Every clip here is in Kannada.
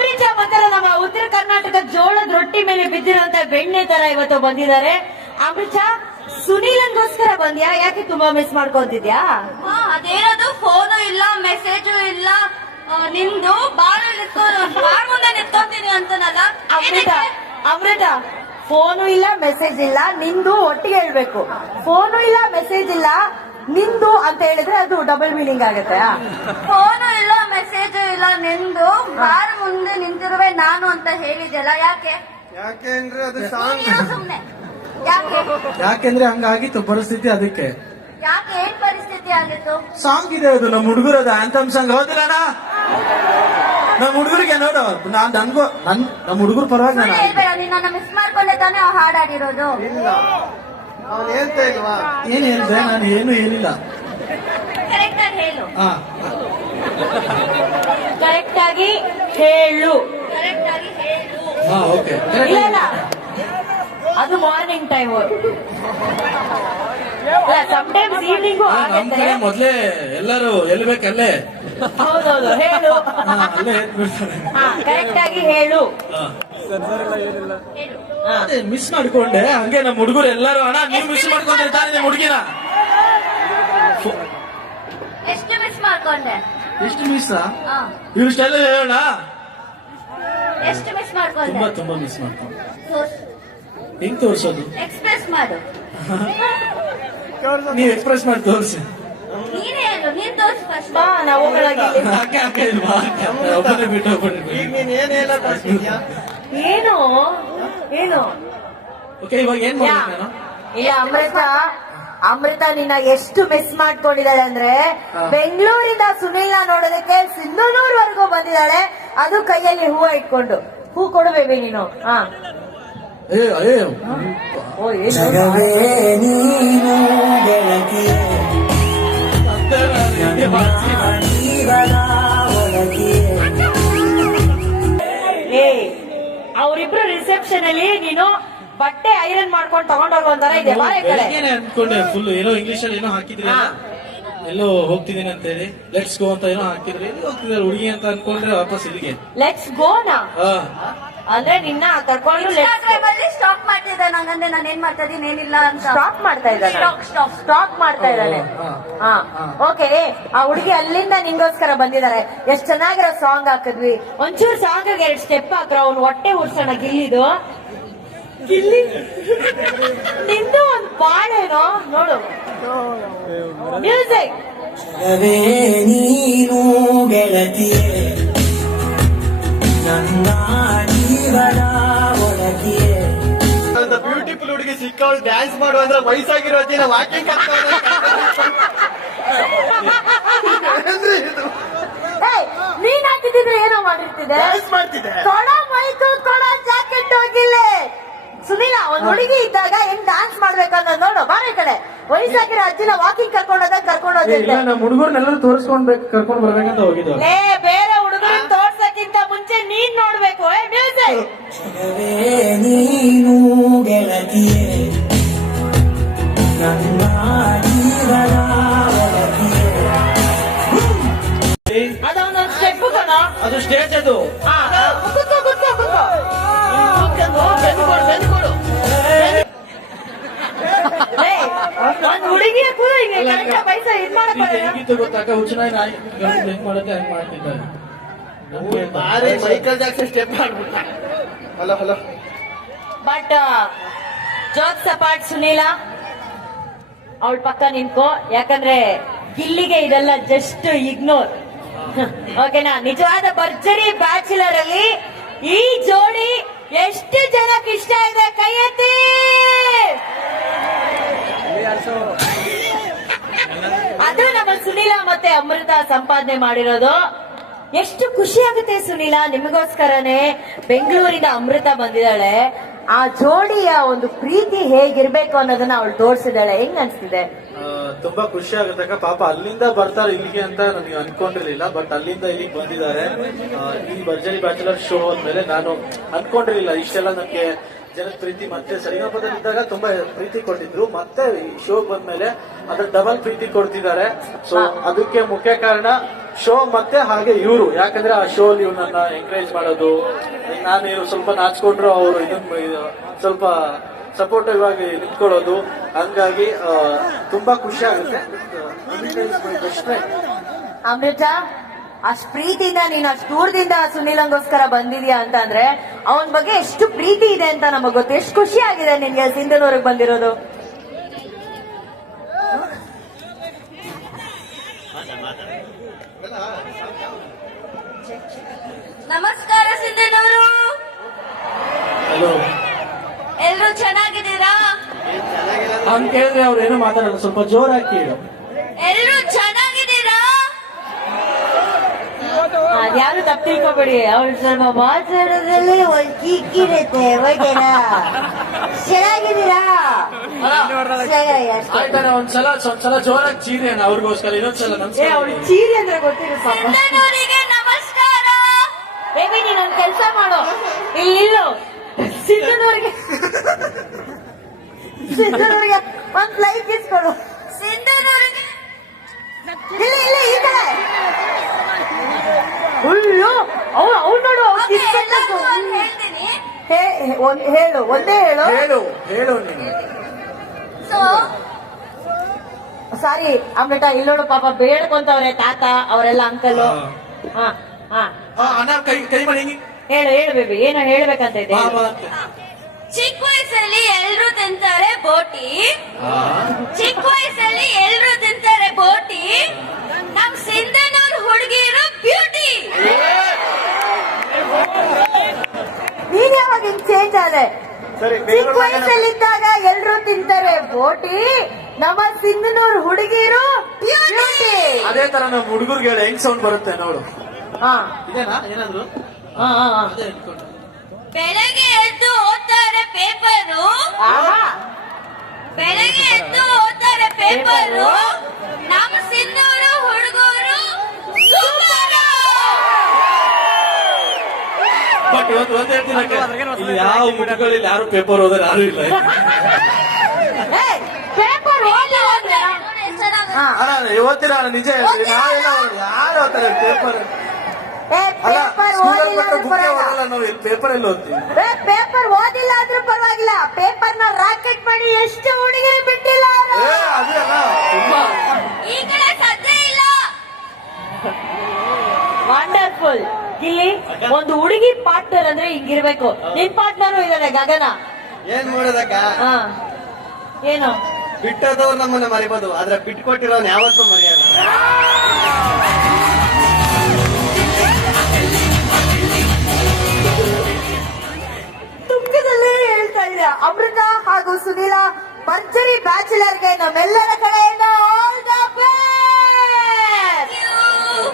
ಅಂಬರೀಷ ಒಂಥರ ನಮ್ಮ ಉತ್ತರ ಕರ್ನಾಟಕ ಜೋಳದ ರೊಟ್ಟಿ ಮೇಲೆ ಬಿದ್ದಿರುವಂತ ಬೆಣ್ಣೆ ತರ ಇವತ್ತು ಬಂದಿದ್ದಾರೆ. ಅಮೃತ ಸುನೀಲನ್ಗೋಸ್ಕರ ಬಂದ್ಯಾ? ಯಾಕೆ ತುಂಬಾ ಮಿಸ್ ಮಾಡ್ಕೊಂತಿದ್ಯಾ? ಹಾ, ಅದೇನದು? ಫೋನು ಇಲ್ಲ ಮೆಸೇಜ್ ಇಲ್ಲ. ನಿಮ್ದು ನಿಂದು ಬಾಳ ಬಾಳ ಮುಂದೆ ನಿಂತ್ಕೊಂತೀನಿ ಅಂತನಲ್ಲ. ಅಮೃತ ಅಮೃತ ಫೋನು ಇಲ್ಲ ಮೆಸೇಜ್ ಇಲ್ಲ. ನಿಂದು ಒಟ್ಟಿಗೆ ಹೇಳ್ಬೇಕು. ಫೋನು ಇಲ್ಲ ಮೆಸೇಜ್ ಇಲ್ಲ. ನಿಂದು ಅಂತ ಹೇಳಿದ್ರೆ ಅದು ಡಬಲ್ ಮೀನಿಂಗ್ ಆಗುತ್ತೆ? ಫೋನು ಇಲ್ಲ ಮೆಸೇಜು ಇಲ್ಲ ನಿಂದು ಬಾರ್ ಮುಂದೆ ನಿಂತಿರುವೆ ನಾನು ಅಂತ ಹೇಳಿದ್ಯಲ್ಲ ಯಾಕೆ? ಯಾಕೆ ಅಂದ್ರೆ ಅದು ಸಾಂಗ್. ಸುಮ್ನೆ. ಯಾಕೆ? ಯಾಕೆಂದ್ರೆ ಹಂಗಾಗಿತ್ತು ಪರಿಸ್ಥಿತಿ ಅದಕ್ಕೆ. ಯಾಕೆ ಏನ್ ಪರಿಸ್ಥಿತಿ ಆಗಿತ್ತು? ಸಾಂಗ್ ಇದೆ ಅದು ನಮ್ಮ ಹುಡುಗರದ ಆಂಥಮ್ ಸಾಂಗ್ ಹೌದಿಲ್ಲಣ್ಣ? ನಮ್ಮ ಹುಡುಗರಿಗೆ ನೋಡು ನಾನ್ ನನ್ಗೂ ನನ್ ನಮ್ಮ ಹುಡುಗರು ಪರವಾಗಿ ನಾನು. ಹೇಳ್ಬೇಡ ನಿನ್ನ ಮಿಸ್ ಮಾಡ್ಕೊಂಡೆ ತಾನೇ ಆ ಇಲ್ವಾ? ಏನ್ ಹೇಳ್ದೆ? ನಾನು ಏನು ಹೇಳಿಲ್ಲ. ಕರೆಕ್ಟ್ ಆಗಿ ಹೇಳು. ಹಾ ಕರೆಕ್ಟ್ ಆಗಿ ಹೇಳು. ಕರೆಕ್ಟ್ ಆಗಿ ಹೇಳು. ಹಾ ಓಕೆ. ಇಲ್ಲ ಇಲ್ಲ ಅದು ಮಾರ್ನಿಂಗ್ ಟೈಮ್ ಸಮ್ಟೈಮ್ಸ್ ಈವ್ನಿಂಗು ನಮ್ ಆಗುತ್ತೆ. ಕಡೆ ಮೊದ್ಲೇ ಎಲ್ಲರೂ ಎಲ್ಲಿ ಬೇಕಲ್ಲೇ ಹೌದೌದು ಹೇಳು. ಹಾ, ಅಲ್ಲೇ ಹಾ ಕರೆಕ್ಟ್ ಆಗಿ ಹೇಳು. ಹಾ. ಹೇಳು ಹಾ. ಅದೇ ಮಿಸ್ ಮಾಡ್ಕೊಂಡೆ. ಹಂಗೆ ನಮ್ಮ ಹುಡುಗರು ಎಲ್ಲರೂ ಅಣ್ಣ ನೀವು ಮಿಸ್ ಮಾಡ್ಕೊಂಡಿರ್ತಾರೆ ನಿಮ್ಮ ಹುಡುಗಿನ? ಎಷ್ಟು ಮಿಸ್ ಮಾಡ್ಕೊಂಡೆ? ಎಷ್ಟು ಮಿಸ್ ಇವಿಷ್ಟೆಲ್ಲ ಹೇಳೋಣ. ಎಷ್ಟು ಮಿಸ್ ಮಾಡ್ಕೊಂಡೆ? ತುಂಬಾ ತುಂಬಾ ಮಿಸ್ ಮಾಡ್ಕೊಂಡು. ತೋರ್ಸು. ಹೆಂಗ್ ತೋರ್ಸೋದು? ಎಕ್ಸ್ಪ್ರೆಸ್ ಮಾಡು. ನೀವ್ ಎಕ್ಸ್ಪ್ರೆಸ್ ಮಾಡಿ ತೋರಿಸಿ. ನೀನೇ ಹೇಳು ನೀನ್ ತೋರ್ಸು ಫಸ್ಟ್ ಬಾ ನಾವು ಹೋಗೋಣಾಗಿ ಇಲ್ಲಿ. ಹಾಗೆ ಏನು? ಏನು? ಓಕೆ ಇವಾಗ ಏನ್ ಯಾ. ಮಾಡ್ಬೇಕು ನಾನು? ಇಲ್ಲ ಅಮೃತ ಅಮೃತ ನಿನ್ನ ಎಷ್ಟು ಮಿಸ್ ಮಾಡ್ಕೊಂಡಿದ್ದಾಳೆ ಅಂದ್ರೆ. ಬೆಂಗಳೂರಿಂದ ಸುನಿಲ್ನ ನೋಡೋದಕ್ಕೆ ಸಿಂಧನೂರ್ವರೆಗೂ ಬಂದಿದ್ದಾಳೆ. ಅದು ಕೈಯಲ್ಲಿ ಹೂವ ಇಟ್ಕೊಂಡು. ಹೂ ಕೊಡು ಬೇಬಿ ನೀನು. ಹಾ. ಏ ಅಯ್ಯೋ ಓ ಏನು? ಜಗವೇ ನೀನು ಗೆಳತಿಯೇ ಜೀವನ ಒಳಗಿಯೇ ಏ ಅವರಿಬ್ರು ರಿಸೆಪ್ಷನ್ ಅಲ್ಲಿ ನೀನು ಬಟ್ಟೆ ಐರನ್ ಮಾಡ್ಕೊಂಡು ತಗೊಂಡೋಗೋ ಒಂಥರ ಇದೆ ಬಾರೆ ಕಡೆ. ಅನ್ಕೊಂಡೆ ಫುಲ್ ಏನೋ ಇಂಗ್ಲಿಷ್ ಅಲ್ಲಿ ಏನೋ ಹಾಕಿದ್ರಿ. ಎಲ್ಲೋ ಹೋಗ್ತಿದ್ದೀನಿ ಅಂತ ಹೇಳಿ. ಲೆಟ್ಸ್ ಗೋ ಅಂತ ಏನೋ ಹಾಕಿದ್ರಿ. ಎಲ್ಲಿ ಹೋಗ್ತಿದ್ದಾರೆ ಹುಡುಗಿ ಅಂತ ಅನ್ಕೊಂಡ್ರೆ ವಾಪಸ್ ಇಲ್ಲಿಗೆ. ಲೆಟ್ಸ್ ಗೋನಾ ಹಾ. ಅಂದ್ರೆ ನಿನ್ನ ಕರ್ಕೊಂಡು ಲೆಟ್ಸ್ ಅಲ್ಲಿ ಸ್ಟಾಕ್ ನಂಗಂದ್ರೆ ನಾನು ಏನ್ ಮಾಡ್ತಾ ಇದೀನಿ ಏನಿಲ್ಲ ಅಂತ. ಸ್ಟಾಕ್ ಮಾಡ್ತಾ ಇದ್ದಾನೆ. ಸ್ಟಾಪ್ ಸ್ಟಾಪ್ ಸ್ಟಾಕ್ ಮಾಡ್ತಾ ಇದ್ದಾನೆ. ಹಾ. ಓಕೆ ಆ ಹುಡುಗಿ ಅಲ್ಲಿಂದ ನಿಂಗೋಸ್ಕರ ಬಂದಿದ್ದಾರೆ. ಎಷ್ಟ್ ಚೆನ್ನಾಗಿರೋ ಸಾಂಗ್ ಹಾಕಿದ್ವಿ. ಒಂಚೂರು ಸಾಂಗ್ ಎರಡ್ ಸ್ಟೆಪ್ ಹಾಕ್ರ. ಅವ್ನು ಹೊಟ್ಟೆ ಉಡ್ಸೋಣ ಗಿಲ್ಲಿದು. ಗಿಲ್ಲಿ? ನಿಂದು ಒಂದ್ ಬಾಳೇನೋ ನೋಡು. ಮ್ಯೂಸಿಕ್ ನೀನು ಗೆಳತಿಯೇ. ನನ್ನ ಜೀವನ ಸಿಕ್ಕವಳು ಡ್ಯಾನ್ಸ್ ಮಾಡುವ ಅಂದ್ರೆ ವಯಸ್ಸಾಗಿರೋ ದಿನ ವಾಕಿಂಗ್ ನೀನ್ ಹಾಕಿದ್ರೆ ಏನೋ ಮಾಡಿರ್ತಿದೆ? ಡ್ಯಾನ್ಸ್ ಮಾಡ್ತಿದ್ದೆ. ಕೊಡ ಮೈಕು ಕೊಡ ಜಾಕೆಟ್ ಹೋಗಿಲ್ಲ. ಸುನೀಲ ಒಂದ್ ಹುಡುಗಿ ಇದ್ದಾಗ ಹೆಂಗ್ ಡ್ಯಾನ್ಸ್ ಮಾಡ್ಬೇಕು ಅನ್ನೋದು ನೋಡು ಬಾರೆ ಕಡೆ. ವಯಸ್ಸಾಗಿರೋ ಅಜ್ಜಿನ ವಾಕಿಂಗ್ ಕರ್ಕೊಂಡು ಹೋದಾಗ ಕರ್ಕೊಂಡು ಏ, ಹೋಗಿದ್ದೆ ನಮ್ಮ ಹುಡುಗರ್ನೆಲ್ಲರೂ ತೋರಿಸ್ಕೊಂಡ್ಬೇಕು ಕರ್ಕೊಂಡ್ ಬರ್ಬೇಕಂತ ಏ ಲೇ ಬೇರೆ ಹುಡುಗರು ತೋರ್ಸಕ್ಕಿಂತ ಮುಂಚೆ ನೀನ್ ನೋಡ್ಬೇಕು ಏ ಮ್ಯೂಸಿಕ್ ನೀನು ಗೆಳತಿಯೇ ಅದು ಸ್ಟೇಜ್ ಅದು. ಹುಡುಗಿಯ ಕೂಡ ಪೈಸ ಇದ್ ಮಾಡಕ್ ಈಗ ಬರಲ್ಲ. ಹೆಂಗಿತ್ತು ಗೊತ್ತಾಗ ಹುಚ್ಚನಾಯಿ ನಾಯಿ ಹೆಂಗ್ ಮಾಡುತ್ತೆ ಹೆಂಗ್ ಮಾಡ್ತಿದ್ದಾರೆ? ಬಾರಿ ಮೈಕಲ್ ಜಾಕ್ಸನ್ ಸ್ಟೆಪ್ ಮಾಡ್ಬಿಟ್ಟ. Hello hello. ಬಟ್ ಜೋಕ್ ಸಪಾಟ್ ಸುನೀಲ ಅವಳ ಪಕ್ಕ ನಿಂತ್ಕೋ. ಯಾಕಂದ್ರೆ ಗಿಲ್ಲಿಗೆ ಇದೆಲ್ಲ ಜಸ್ಟ್ ಇಗ್ನೋರ್ ಓಕೆನಾ? ನಿಜವಾದ ಭರ್ಜರಿ ಬ್ಯಾಚುಲರ್ ಅಲ್ಲಿ ಈ ಜೋಡಿ ಎಷ್ಟು ಜನಕ್ಕೆ ಇಷ್ಟ ಇದೆ? ಕೈ ಎತ್ತಿ! ಅದು ನಮ್ಮ ಸುನೀಲ ಮತ್ತೆ ಅಮೃತ ಸಂಪಾದನೆ ಮಾಡಿರೋದು. ಎಷ್ಟು ಖುಷಿ ಆಗುತ್ತೆ ಸುನೀಲ, ನಿಮಗೋಸ್ಕರನೇ? ಬೆಂಗಳೂರಿಂದ ಅಮೃತ ಬಂದಿದ್ದಾಳೆ. ಆ ಜೋಡಿಯ ಒಂದು ಪ್ರೀತಿ ಹೇಗಿರ್ಬೇಕು ಅನ್ನೋದನ್ನ ಅವಳು ತೋರಿಸಿದಾಳೆ ಹೆಂಗ್ ಅನ್ಸ್ತಿದೆ? ತುಂಬಾ ಖುಷಿ ಪಾಪ ಅಲ್ಲಿಂದ ಬರ್ತಾರೆ ಇಲ್ಲಿಗೆ ಅಂತ ನನಗೆ ಅನ್ಕೊಂಡಿರ್ಲಿಲ್ಲ. ಬಟ್ ಅಲ್ಲಿಂದ ಇಲ್ಲಿಗೆ ಬಂದಿದ್ದಾರೆ. ಈ ಭರ್ಜರಿ ಬ್ಯಾಚುಲರ್ ಶೋ ಅಂದ್ಮೇಲೆ ನಾನು ಅನ್ಕೊಂಡಿರ್ಲಿಲ್ಲ. ಇಷ್ಟೆಲ್ಲ ನನಗೆ ಜನದ ಪ್ರೀತಿ ಮತ್ತೆ ಸರಿಗಮಪದಲ್ಲಿದ್ದಾಗ ತುಂಬಾ ಪ್ರೀತಿ ಕೊಟ್ಟಿದ್ರು. ಮತ್ತೆ ಈ ಶೋ ಬಂದ್ಮೇಲೆ ಅದ್ರ ಡಬಲ್ ಪ್ರೀತಿ ಕೊಡ್ತಿದ್ದಾರೆ. ಸೊ ಅದಕ್ಕೆ ಮುಖ್ಯ ಕಾರಣ ಶೋ ಮತ್ತೆ ಹಾಗೆ ಇವರು. ಯಾಕಂದ್ರೆ ಆ ಶೋ ಅಲ್ಲಿ ನನ್ನ ಎಂಕರೇಜ್ ಮಾಡೋದು, ನಾನು ಇವ್ರು ಸ್ವಲ್ಪ ನಾಚ್ಕೊಂಡ್ರು ಅವರು ಇದನ್ನ ಸ್ವಲ್ಪ ಸಪೋರ್ಟಿವ್ ಆಗಿ ನಿಂತ್ಕೊಳ್ಳೋದು. ಹಂಗಾಗಿ ತುಂಬಾ ಖುಷಿ ಆಗುತ್ತೆ. ಅಷ್ಟೇ ಅಮೃತ ಅಷ್ಟ್ ಪ್ರೀತಿಯಿಂದ ನೀನ್ ಅಷ್ಟು ದೂರದಿಂದ ಸುನಿಲಂಗೋಸ್ಕರ ಬಂದಿದ್ಯಾ ಅಂತ ಅಂದ್ರೆ ಅವನ ಬಗ್ಗೆ ಎಷ್ಟು ಪ್ರೀತಿ ಇದೆ ಅಂತ ನಮಗ್ ಗೊತ್ತು. ಎಷ್ಟು ಖುಷಿ ಆಗಿದೆ ನಿನ್ಗೆ ಸಿಂಧನೂರಿಗೆ ಬಂದಿರೋದು? ನಮಸ್ಕಾರ ಸಿಂಧನೂರು. ಹಲೋ ಎಲ್ರು ಚೆನ್ನಾಗಿದ್ದೀರಾ ಹಂಗ ಕೇಳಿದ್ರೆ ಅವ್ರು ಏನು ಮಾತಾಡಲ್ಲ ಸ್ವಲ್ಪ ಜೋರಾಗಿ ಕೇಳು. ಎಲ್ಲರೂ ಚೆನ್ನಾಗಿದ್ದೀರಾ? ಯಾರು ತಪ್ಪು ತಿಳ್ಕೊಬೇಡಿ. ಅವ್ಳು ಸ್ವಲ್ಪ ಮಾತಾಡೋದ್ರಲ್ಲಿ ಒಂದ್ ಕಿಕ್ಕಿರುತ್ತೆ ಓಕೆನಾ? ಚೆನ್ನಾಗಿದ್ದೀರಾ? ಸರಿ, ಅಷ್ಟೇ. ಆಯ್ತಾನೆ ಒಂದ್ಸಲ ಒಂದ್ಸಲ ಜೋರಾಗಿ ಚೀರೇನ ಅವ್ರಿಗೋಸ್ಕರ ಇನ್ನೊಂದ್ಸಲ ಏ ನಮಸ್ಕಾರ ಅವಳು ಚೀರಿ ಅಂದ್ರೆ ಗೊತ್ತಿರುತ್ತೆ ಪಾಪ. ಸಿಂಧನೂರಿಗೆ ನಮಸ್ಕಾರ. ಬೇಬಿ ನೀನ್ ಒಂದ್ ಕೆಲ್ಸ ಮಾಡು ಇಲ್ಲಿ ನಿಲ್ಲು ಸಿಂಧನೂರಿಗೆ ಸಿಂಧನೂರಿಗೆ ಒಂದ್ ಲೈಕ್ ಇಸ್ಕೊಡು. ಸಿಂಧನೂರಿಗೆ ಇಲ್ಲ ಇಲ್ಲ ಈ ಕಡೆ. ಅಯ್ಯೋ ಅವ್ ಅವ್ನು ನೋಡು ಹೇಳು ಒಂದೇ ಹೇಳು. ಹೇಳು ಹೇಳು ಸೊ ಸಾರಿ ಅಮೃತ ಇಲ್ಲಿ ನೋಡು ಪಾಪ ಬೇಡ್ಕೊಂತವ್ರೆ ತಾತ ಅವರೆಲ್ಲ ಅಂಕಲ್. ಹಾ. ಹಾ ಕೈ ಕೈ ಮಾಡಿ ಹೇಳು ಹೇಳು ಬೇಬಿ ಏನೋ ಹೇಳ್ಬೇಕಂತ ಇದೆ ಬಾ, ಬಾ ಅಂತ. ಚಿಕ್ಕ ವಯಸ್ಸಲ್ಲಿ ಎಲ್ರು ತಿಂತಾರೆ ಬೋಟಿ. ಆ, ಚಿಕ್ಕ ವಯಸ್ಸಲ್ಲಿ ಎಲ್ರು ತಿಂತಾರೆ ಬೋಟಿ. ನಮ್ ಸಿಂಧನೂರ್ ಹುಡುಗಿರು ಬ್ಯೂಟಿ. ನೀನ್ ಯಾವಾಗ ಹಿಂಗ್ ಚೇಂಜ್ ಆದೆ? ಸರಿ ಚಿಕ್ಕ ವಯಸ್ಸಲ್ಲಿದ್ದಾಗ ಎಲ್ರು ತಿಂತಾರೆ ಬೋಟಿ. ನಮ್ಮ ಸಿಂಧನೂರ್ ಹುಡುಗಿರು ಬ್ಯೂಟಿ. ಅದೇ ತರ ನಮ್ಮ ಹುಡುಗರಿಗೆ ಹೇಳಿ ಹೆಂಗ್ ಸೌಂಡ್ ಬರುತ್ತೆ ನೋಡು. ಹಾ ಇದೇನಾ? ಏನಾದ್ರು? ಹಾ ಹಾ ಹಾ. ಅದೇ ಅನ್ಕೊಂಡು ಬೆಳಗ್ಗೆ ಎದ್ದು ಓದ್ತಾರೆ ಪೇಪರು. ಬೆಳಗ್ಗೆ ಎದ್ದು ಓದ್ತಾರೆ ಪೇಪರು? ನಮ್ ಸಿಂಧೂರು ಹುಡುಗರು ಸೂಪರ್ ಬಟ್ ಇವತ್ತು ಒಂದ್ ಹೇಳ್ತೀನಿ ಅಕ್ಕ, ಇಲ್ಲಿ ಯಾವ ಮುಖಗಳು ಯಾರು ಪೇಪರ್ ಓದೋರು ಯಾರು ಇಲ್ಲ. ಅಲ್ಲ ಓದ್ತೀರಾ ಅಣ್ಣ, ನಿಜ ಯಾರು ಓದ್ತಾರೆ ಪೇಪರ್? ಅಲ್ಲ ಪೇಪರ್ ಎಲ್ಲ ಓದ್ತೀವಿ. ಏ, ಪೇಪರ್ ಓದಿಲ್ಲ ಆದ್ರೂ ಪರವಾಗಿಲ್ಲ. ಪೇಪರ್ನ ರಾಕೆಟ್ ಮಾಡಿ ಎಷ್ಟು ಹುಡುಗಿರು ಬಿಟ್ಟಿಲ್ಲ ಅವ್ರು? ಏ ಅದೇ ತುಂಬಾ ಈ ಕಡೆ ಸದ್ಯ ವಂಡರ್ಫುಲ್ ಇಲ್ಲಿ ಒಂದು ಹುಡುಗಿ ಪಾರ್ಟ್ನರ್ ಅಂದ್ರೆ ಹಿಂಗಿರ್ಬೇಕು. ನಿನ್ ಪಾರ್ಟ್ನರು ಇದಾರೆ ಗಗನ. ಏನ್ ಮಾಡೋದಕ್ಕ? ಹಾ. ಏನು? ಬಿಟ್ಟದವ್ರು ನಮ್ಮನ್ನ ಮರಿಬೋದು. ಆದ್ರೆ ಬಿಟ್ಕೊಟ್ಟಿರೋನ್ ಯಾವತ್ತೂ ಮರೆಯಲ್ಲ. ಅಮೃತ ಹಾಗೂ ಸುನೀಲ ಭರ್ಜರಿ ಬ್ಯಾಚುಲರ್ಗೆ ನಮ್ಮೆಲ್ಲರ ಕಡೆಯಿಂದ all the best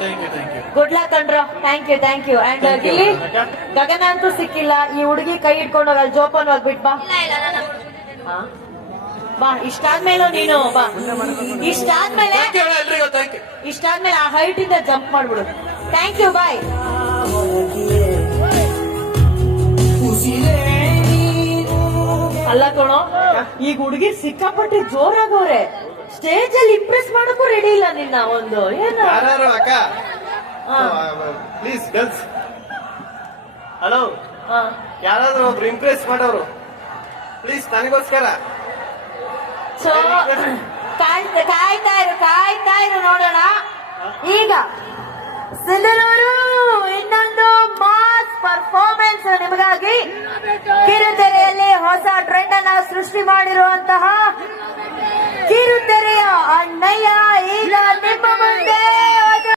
thank you thank you good luck ಅಂಡ್ರ thank you thank you and ಇಲ್ಲಿ you. ಗಗನ ಅಂತೂ ಸಿಕ್ಕಿಲ್ಲ. ಈ ಹುಡುಗಿ ಕೈ ಇಟ್ಕೊಂಡು ಹೋಗಲ್ ಜೋಪಾನ್ ಹೋಗ್ಬಿಟ್ ಬಾ. ಇಲ್ಲ ಇಲ್ಲ ನಾನು ಹಾ? ಬಾ ಇಷ್ಟಾದ್ಮೇಲೆ ನೀನು ಬಾ. ಇಷ್ಟಾದ್ಮೇಲೆ ಇಷ್ಟಾದ್ಮೇಲೆ ಆ ಹೈಟ್ ಇಂದ ಜಂಪ್ ಮಾಡ್ಬಿಡು. ಥ್ಯಾಂಕ್ ಯು ಬಾಯ್ ಅಲ್ಲ ಕಣೋ ಈಗ ಹುಡುಗಿ ಸಿಕ್ಕಾಪಟ್ಟೆ ಜೋರಾಗವ್ರೆ. ಸ್ಟೇಜ್ ಅಲ್ಲಿ ಇಂಪ್ರೆಸ್ ಮಾಡಕ್ಕೂ ರೆಡಿ ಇಲ್ಲ ನಿನ್ನ ಒಂದು ಏನು? ಯಾರು ಅಕ್ಕ? ಹಾ. ಪ್ಲೀಸ್ ಗರ್ಲ್ಸ್ ಹಲೋ ಹಾ. ಯಾರಾದ್ರೂ ಒಬ್ರು ಇಂಪ್ರೆಸ್ ಮಾಡೋರು ಪ್ಲೀಸ್ ನನಗೋಸ್ಕರ. ಸೊ ಕಾಯ್ತಾ ಕಾಯ್ತಾ ಇರು ಕಾಯ್ತಾ ಇರು ನೋಡೋಣ. ಈಗ ಮಾಸ್ ಪರ್ಫಾರ್ಮೆನ್ಸ್ ನಿಮಗಾಗಿ ಕಿರುತೆರೆಯಲ್ಲಿ ಹೊಸ ಟ್ರೆಂಡ್ ಅನ್ನ ಸೃಷ್ಟಿ ಮಾಡಿರುವಂತಹ ಕಿರುತೆರೆಯ ಅಣ್ಣಯ್ಯ ಈಗ ನಿಮ್ಮ ಮುಂದೆ.